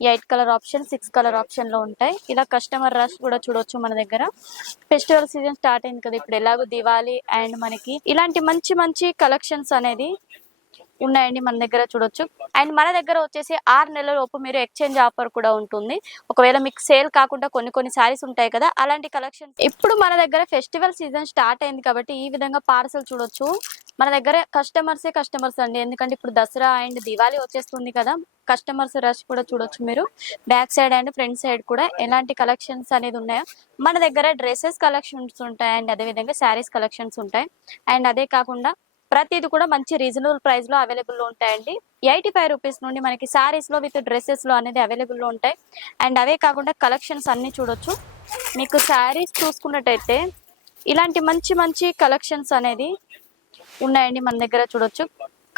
Eight colour option 6 colour option లో ఉంటాయి. ఇలా కస్టమర్ రష్ కూడా చూడొచ్చు మన దగ్గర. ఫెస్టివల్ సీజన్ స్టార్ట్ అయింది కదా, ఇప్పుడు ఎలాగో దివాళీ అండ్ మనకి ఇలాంటి మంచి మంచి కలెక్షన్స్ అనేది ఉన్నాయండి మన దగ్గర చూడొచ్చు. అండ్ మన దగ్గర వచ్చేసి 6 నెలల లోపు మీరు ఎక్స్చేంజ్ ఆఫర్ కూడా ఉంటుంది. ఒకవేళ మీకు సేల్ కాకుండా కొన్ని సారీస్ ఉంటాయి కదా, అలాంటి కలెక్షన్ ఇప్పుడు మన దగ్గర ఫెస్టివల్ సీజన్ స్టార్ట్ అయింది కాబట్టి ఈ విధంగా పార్సల్ చూడొచ్చు. మన దగ్గర కస్టమర్స్ అండి, ఎందుకంటే ఇప్పుడు దసరా అండ్ దివాళీ వచ్చేస్తుంది కదా, కస్టమర్స్ రష్ కూడా చూడొచ్చు మీరు. Back side and front side కూడా ఎలాంటి కలెక్షన్స్ అనేది ఉన్నాయో మన దగ్గర డ్రెస్సెస్ కలెక్షన్స్ ఉంటాయి అండ్ అదే విధంగా శారీస్ కలెక్షన్స్ ఉంటాయి. అండ్ అదే కాకుండా ప్రతిది కూడా మంచి రీజనబుల్ ప్రైస్ లో అవైలబుల్ లో ఉంటాయండి. 85 రూపీస్ నుండి మనకి సారీస్ లో విత్ డ్రెస్సెస్ లో అనేది అవైలబుల్ లో ఉంటాయి. అండ్ అవే కాకుండా కలెక్షన్స్ అన్ని చూడొచ్చు. మీకు శారీస్ చూసుకున్నట్టయితే ఇలాంటి మంచి మంచి కలెక్షన్స్ అనేది ఉన్నాయండి మన దగ్గర చూడొచ్చు.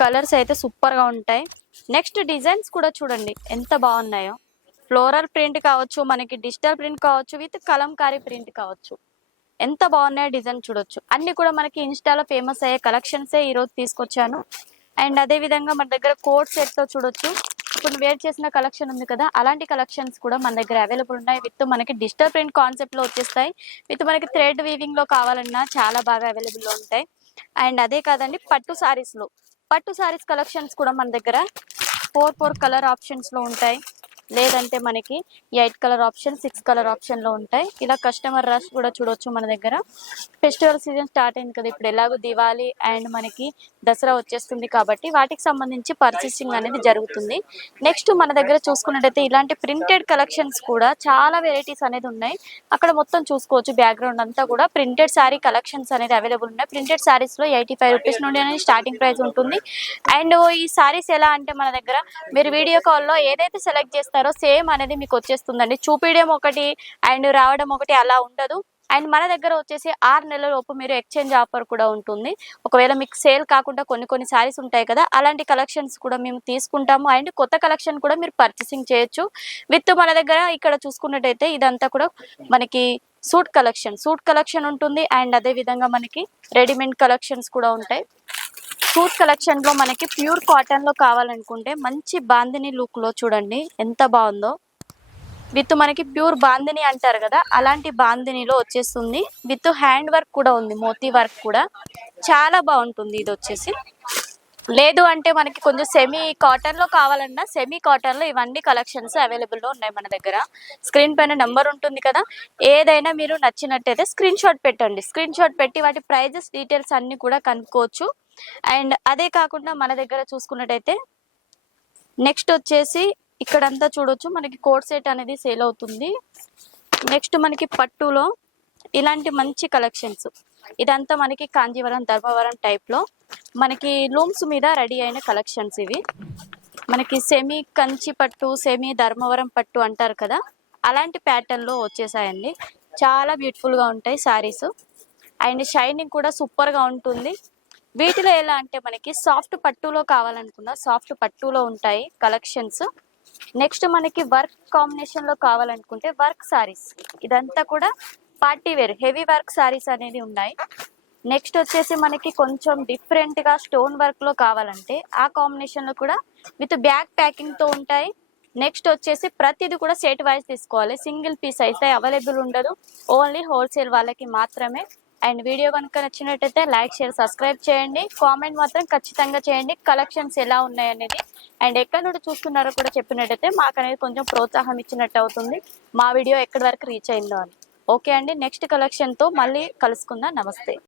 కలర్స్ అయితే సూపర్ గా ఉంటాయి. నెక్స్ట్ డిజైన్స్ కూడా చూడండి ఎంత బాగున్నాయో. ఫ్లోరల్ ప్రింట్ కావచ్చు, మనకి డిజిటల్ ప్రింట్ కావచ్చు, విత్ కలంకారీ ప్రింట్ కావచ్చు, ఎంత బాగున్నాయో డిజైన్ చూడొచ్చు. అన్ని కూడా మనకి ఇన్స్టాలో ఫేమస్ అయ్యే కలెక్షన్సే ఈ రోజు తీసుకొచ్చాను. అండ్ అదే విధంగా మన దగ్గర కోట్ సెట్ తో చూడొచ్చు. ఇప్పుడు వేర్ చేసిన కలెక్షన్ ఉంది కదా, అలాంటి కలెక్షన్స్ కూడా మన దగ్గర అవైలబుల్ ఉన్నాయి. విత్ మనకి డిజిటల్ ప్రింట్ కాన్సెప్ట్ లో వచ్చేస్తాయి. విత్ మనకి థ్రెడ్ వీవింగ్ లో కావాలన్నా చాలా బాగా అవైలబుల్ లో ఉంటాయి. అండ్ అదే కాదండి, పట్టు సారీస్ కలెక్షన్స్ కూడా మన దగ్గర 4 కలర్ ఆప్షన్స్ లో ఉంటాయి. లేదంటే మనకి 8 కలర్ ఆప్షన్ 6 కలర్ ఆప్షన్ లో ఉంటాయి. ఇలా కస్టమర్ రష్ కూడా చూడొచ్చు మన దగ్గర. ఫెస్టివల్ సీజన్ స్టార్ట్ అయింది కదా, ఇప్పుడు ఎలాగో దివాళీ అండ్ మనకి దసరా వచ్చేస్తుంది కాబట్టి వాటికి సంబంధించి పర్చేసింగ్ అనేది జరుగుతుంది. నెక్స్ట్ మన దగ్గర చూసుకున్నట్టయితే ఇలాంటి ప్రింటెడ్ కలెక్షన్స్ కూడా చాలా వెరైటీస్ అనేది ఉన్నాయి. అక్కడ మొత్తం చూసుకోవచ్చు. బ్యాక్గ్రౌండ్ అంతా కూడా ప్రింటెడ్ శారీ కలెక్షన్స్ అనేది అవైలబుల్ ఉన్నాయి. ప్రింటెడ్ శారీస్ లో 85 రూపీస్ నుండి అనేది స్టార్టింగ్ ప్రైస్ ఉంటుంది. అండ్ ఈ శారీస్ ఎలా అంటే మన దగ్గర మీరు వీడియో కాల్లో ఏదైతే సెలెక్ట్ చేస్తారో సేమ్ అనేది మీకు వచ్చేస్తుందండి. చూపించడం ఒకటి అండ్ రావడం ఒకటి అలా ఉండదు. అండ్ మన దగ్గర వచ్చేసి 6 నెలల లోపు మీరు ఎక్స్చేంజ్ ఆఫర్ కూడా ఉంటుంది. ఒకవేళ మీకు సేల్ కాకుండా కొన్ని శారీస్ ఉంటాయి కదా, అలాంటి కలెక్షన్స్ కూడా మేము తీసుకుంటాము. అండ్ కొత్త కలెక్షన్ కూడా మీరు పర్చేసింగ్ చేయొచ్చు. విత్ మన దగ్గర ఇక్కడ చూసుకున్నట్టయితే ఇదంతా కూడా మనకి సూట్ కలెక్షన్ ఉంటుంది. అండ్ అదే విధంగా మనకి రెడీమేడ్ కలెక్షన్స్ కూడా ఉంటాయి. సూట్ కలెక్షన్ లో మనకి ప్యూర్ కాటన్ లో కావాలనుకుంటే మంచి బాందిని లుక్ లో చూడండి ఎంత బాగుందో. విత్ మనకి ప్యూర్ బాందిని అంటారు కదా, అలాంటి బాందినిలో వచ్చేస్తుంది. విత్ హ్యాండ్ వర్క్ కూడా ఉంది, మోతీ వర్క్ కూడా చాలా బాగుంటుంది. ఇది వచ్చేసి లేదు అంటే మనకి కొంచెం సెమీ కాటన్ లో కావాలన్నా సెమీ కాటన్ లో ఇవన్నీ కలెక్షన్స్ అవైలబుల్ లో ఉన్నాయి మన దగ్గర. స్క్రీన్ పైన నెంబర్ ఉంటుంది కదా, ఏదైనా మీరు నచ్చినట్టయితే స్క్రీన్ షాట్ పెట్టండి. స్క్రీన్ షాట్ పెట్టి వాటి ప్రైజెస్ డీటెయిల్స్ అన్ని కూడా కనుక్కోవచ్చు. అండ్ అదే కాకుండా మన దగ్గర చూసుకున్నట్టయితే నెక్స్ట్ వచ్చేసి ఇక్కడంతా చూడొచ్చు, మనకి కోట్ సెట్ అనేది సేల్ అవుతుంది. నెక్స్ట్ మనకి పట్టులో ఇలాంటి మంచి కలెక్షన్స్, ఇదంతా మనకి కాంజీవరం ధర్మవరం టైప్ లో మనకి లూమ్స్ మీద రెడీ అయిన కలెక్షన్స్. ఇవి మనకి సెమీ కంచి పట్టు, సెమీ ధర్మవరం పట్టు అంటారు కదా, అలాంటి ప్యాటర్న్ లో వచ్చేసాయండి. చాలా బ్యూటిఫుల్ గా ఉంటాయి సారీస్. అండ్ షైనింగ్ కూడా సూపర్ గా ఉంటుంది. వీటిలో ఎలా అంటే మనకి సాఫ్ట్ పట్టులో కావాలనుకున్నా సాఫ్ట్ పట్టులో ఉంటాయి కలెక్షన్స్. నెక్స్ట్ మనకి వర్క్ కాంబినేషన్ లో కావాలనుకుంటే వర్క్ సారీస్, ఇదంతా కూడా party wear heavy work saris అనేది ఉన్నాయి. నెక్స్ట్ వచ్చేసి మనకి కొంచెం డిఫరెంట్ గా స్టోన్ వర్క్ లో కావాలంటే ఆ కాంబినేషన్ లో కూడా విత్ బ్యాక్ ప్యాకింగ్ తో ఉంటాయి. నెక్స్ట్ వచ్చేసి ప్రతిది కూడా సెట్ వైజ్ తీసుకోవాలి, సింగిల్ పీస్ అయితే అవైలబుల్ ఉండదు, ఓన్లీ హోల్సేల్ వాళ్ళకి మాత్రమే. అండ్ వీడియో కనుక నచ్చినట్టయితే లైక్ షేర్ సబ్స్క్రైబ్ చేయండి. కామెంట్ మాత్రం ఖచ్చితంగా చేయండి కలెక్షన్స్ ఎలా ఉన్నాయి అనేది. అండ్ ఎక్కడ నుండి చూస్తున్నారో కూడా చెప్పినట్టయితే మాకు అనేది కొంచెం ప్రోత్సాహం ఇచ్చినట్టు అవుతుంది, మా వీడియో ఎక్కడి వరకు రీచ్ అయిందో అని. ఓకే అండి, నెక్స్ట్ కలెక్షన్తో మళ్ళీ కలుసుకుందాం. నమస్తే.